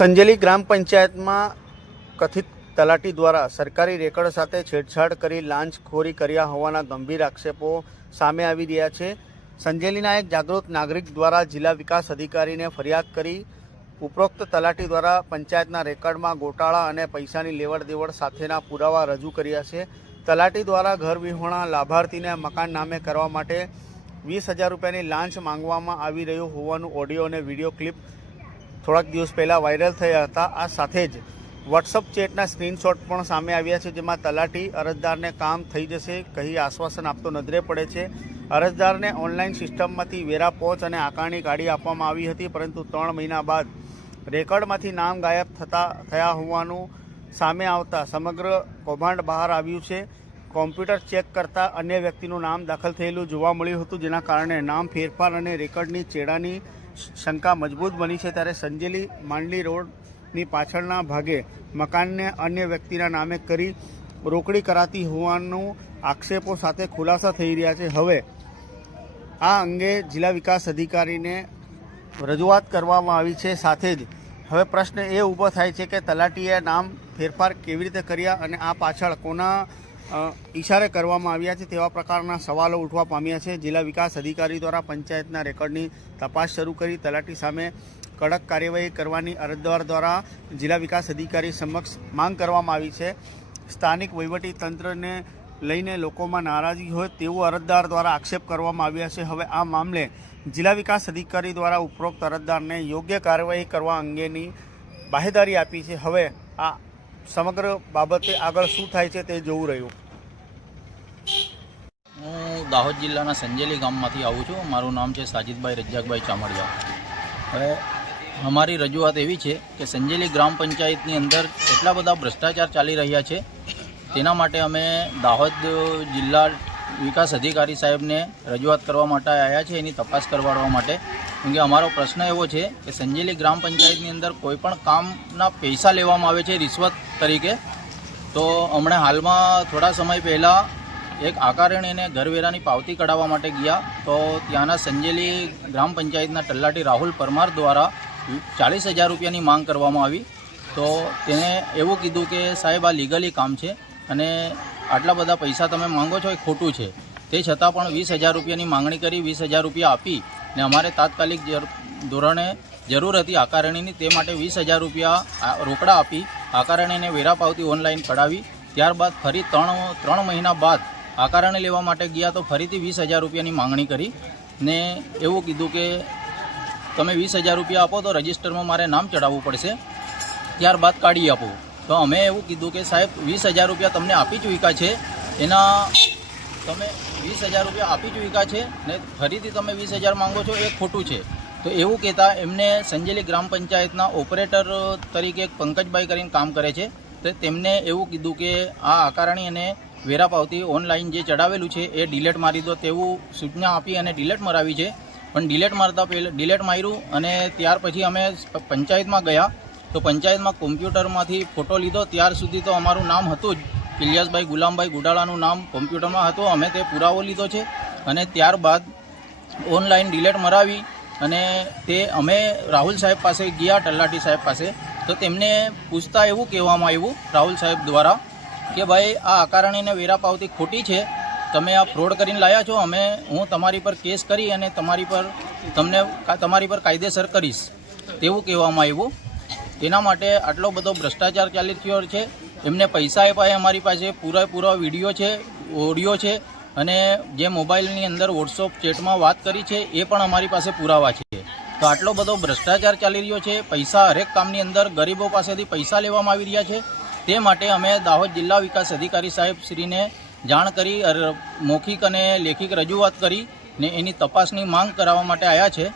સંજેલી ગ્રામ પંચાયતમાં કથિત તલાટી દ્વારા સરકારી રેકર્ડ સાથે છેડછાડ કરી લાંચખોરી કર્યા હોવાના ગંભીર આક્ષેપો સામે આવી રહ્યા છે. સંજેલીના એક જાગૃત નાગરિક દ્વારા જિલ્લા વિકાસ અધિકારીને ફરિયાદ કરી ઉપરોક્ત તલાટી દ્વારા પંચાયતના રેકર્ડમાં ગોટાળા અને પૈસાની લેવડ દેવડ સાથેના પુરાવા રજૂ કર્યા છે. તલાટી દ્વારા ઘર વિહોણા લાભાર્થીને મકાન નામે કરવા માટે વીસ હજાર રૂપિયાની લાંચ માંગવામાં આવી રહ્યું હોવાનું ઓડિયો અને વીડિયો ક્લિપ થોડાક દિવસ પહેલાં વાયરલ થયા હતા. આ સાથે જ વોટ્સઅપ ચેટના સ્ક્રીનશોટ પણ સામે આવ્યા છે, જેમાં તલાટી અરજદારને કામ થઈ જશે કહી આશ્વાસન આપતો નજરે પડે છે. અરજદારને ઓનલાઈન સિસ્ટમમાંથી વેરા પહોંચ અને આકારણી કાઢી આપવામાં આવી હતી, પરંતુ ત્રણ મહિના બાદ રેકર્ડમાંથી નામ ગાયબ થતા, થયા હોવાનું સામે આવતા સમગ્ર કૌભાંડ બહાર આવ્યું છે. કોમ્પ્યુટર ચેક કરતા અન્ય વ્યક્તિનું નામ દાખલ થયેલું જોવા મળ્યું હતું, જેના કારણે નામ ફેરફાર અને રેકર્ડની ચેડાની શંકા મજબૂત બની છે ત્યારે સંજેલી માંડલી રોડની પાછળના ભાગે મકાનને અન્ય વ્યક્તિના નામે કરી રોકડી કરાતી હોવાનું આક્ષેપો સાથે ખુલાસા થઈ રહ્યા છે. હવે આ અંગે જિલ્લા વિકાસ અધિકારીને રજૂઆત કરવામાં આવી છે. સાથે જ હવે પ્રશ્ન એ ઊભો થાય છે કે તલાટીએ નામ ફેરફાર કેવી રીતે કર્યા અને આ પાછળ કોના અ, ઈશારે કરવામાં આવ્યા છે તેવા પ્રકારના સવાલો ઉઠવા પામ્યા છે. જિલ્લા વિકાસ અધિકારી દ્વારા પંચાયતના રેકોર્ડની તપાસ શરૂ કરી. તલાટી સામે કડક કાર્યવાહી કરવાની અરજદાર દ્વારા જિલ્લા વિકાસ અધિકારી સમક્ષ માંગ કરવામાં આવી છે. સ્થાનિક વહીવટી તંત્રને લઈને લોકોમાં નારાજગી હોય તેવું અરજદાર દ્વારા આક્ષેપ કરવામાં આવ્યા છે. હવે આ મામલે જિલ્લા વિકાસ અધિકારી દ્વારા ઉપરોક્ત અરજદારને યોગ્ય કાર્યવાહી કરવા અંગેની બાહેદારી આપી છે. હવે આ સમગ્ર બાબતે આગળ શું થાય છે તે જોવું રહ્યું. હું દાહોદ જિલ્લાના સંજેલી ગામમાંથી આવું છું. મારું નામ છે સાજિદભાઈ રજાકભાઈ ચામડિયા. હવે અમારી રજૂઆત એવી છે કે સંજેલી ગ્રામ પંચાયતની અંદર એટલા બધા ભ્રષ્ટાચાર ચાલી રહ્યા છે. તેના માટે અમે દાહોદ જિલ્લા વિકાસ અધિકારી સાહેબને રજૂઆત કરવા માટે આવ્યા છે. એની તપાસ કરવાડવા માટે. કેમ કે અમારો પ્રશ્ન એવો છે કે સંજેલી ગ્રામ પંચાયતની અંદર કોઈપણ કામના પૈસા લેવામાં આવે છે રિશ્વત તરીકે, તો હમણાં હાલમાં થોડા સમય પહેલાં એક આકારણીને ઘરવેરાની પાવતી કઢાવવા માટે ગયા, તો ત્યાંના સંજેલી ગ્રામ પંચાયતના તલાટી રાહુલ પરમાર દ્વારા ચાલીસ હજાર રૂપિયાની માંગ કરવામાં આવી. તો તેણે એવું કીધું કે સાહેબ આ લીગલી કામ છે અને આટલા બધા પૈસા તમે માંગો છો એ ખોટું છે. તે છતાં પણ વીસ હજાર રૂપિયાની માંગણી કરી, વીસ હજાર રૂપિયા આપી ને અમારે તાત્કાલિક ધોરણે જરૂર હતી આકારણીની તે માટે વીસ હજાર રૂપિયા રોકડા આપી આકારણીને વેરા પાવતી ઓનલાઈન કઢાવી. ત્યારબાદ ફરી ત્રણ ત્રણ મહિના બાદ આકારણી લેવા માટે ગયા તો ફરીથી વીસ હજાર રૂપિયાની માંગણી કરી ને એવું કીધું કે તમે વીસ હજાર રૂપિયા આપો તો રજિસ્ટરમાં મારે નામ ચડાવવું પડશે. ત્યારબાદ કાઢી આપો. તો અમે એવું કીધું કે સાહેબ, વીસ હજાર રૂપિયા તમને આપી ચૂક્યા છે. એના, તમે વીસ હજાર રૂપિયા આપી ચૂક્યા છે ને ફરીથી તમે વીસ હજાર માંગો છો, એ ખોટું છે. તો એવું કહેતા એમને સંજેલી ગ્રામ પંચાયતના ઓપરેટર તરીકે પંકજભાઈ કરીને કામ કરે છે. તો તેમને એવું કીધું કે આ આકારણી અને વેરા પાવતી ઓનલાઈન જે ચડાવેલું છે, એ ડિલેટ મારી દો તેવું સૂચના આપી અને ડિલેટ મરાવી છે. પણ ડિલેટ મારતા પહેલાં ડિલેટ માર્યું અને ત્યાર પછી અમે પંચાયતમાં ગયા. તો પંચાયતમાં કોમ્પ્યુટરમાંથી ફોટો લીધો. ત્યાર સુધી તો અમારું નામ હતું જ. ઇલિયાસભાઈ ગુલામભાઈ ગુડાળાનું નામ કોમ્પ્યુટરમાં હતું. અમે તે પુરાવો લીધો છે અને ત્યારબાદ ઓનલાઈન ડિલેટ મરાવી અને તે અમે રાહુલ સાહેબ પાસે ગયા તલાટી સાહેબ પાસે. તો તેમને પૂછતા એવું કહેવામાં આવ્યું રાહુલ સાહેબ દ્વારા કે ભાઈ, આ આકારણીને વેરા પાવતી ખોટી છે. તમે આ ફ્રોડ કરીને લાયા છો. અમે, હું તમારી પર કેસ કરી અને તમારી પર તમને તમારી પર કાયદેસર કરીશ. તેવું કહેવામાં આવ્યું. તેના માટે આટલો બધો ભ્રષ્ટાચાર ચાલી રહ્યો છે. એમને પૈસા આપ્યા અમારી પાસે, પૂરેપૂરો વીડિયો છે, ઓડિયો છે, અને જે મોબાઈલની અંદર વોટ્સઅપ ચેટમાં વાત કરી છે, એ પણ અમારી પાસે પુરાવા છે. તો આટલો બધો ભ્રષ્ટાચાર ચાલી રહ્યો છે, પૈસા હરેક કામની અંદર ગરીબો પાસેથી પૈસા લેવામાં આવી રહ્યા છે. તે માટે અમે દાહોદ જિલ્લા વિકાસ અધિકારી સાહેબ શ્રીને જાણ કરી મૌખિક અને લેખિક રજૂઆત કરી ને એની તપાસની માંગ કરાવવા માટે આવ્યા છે.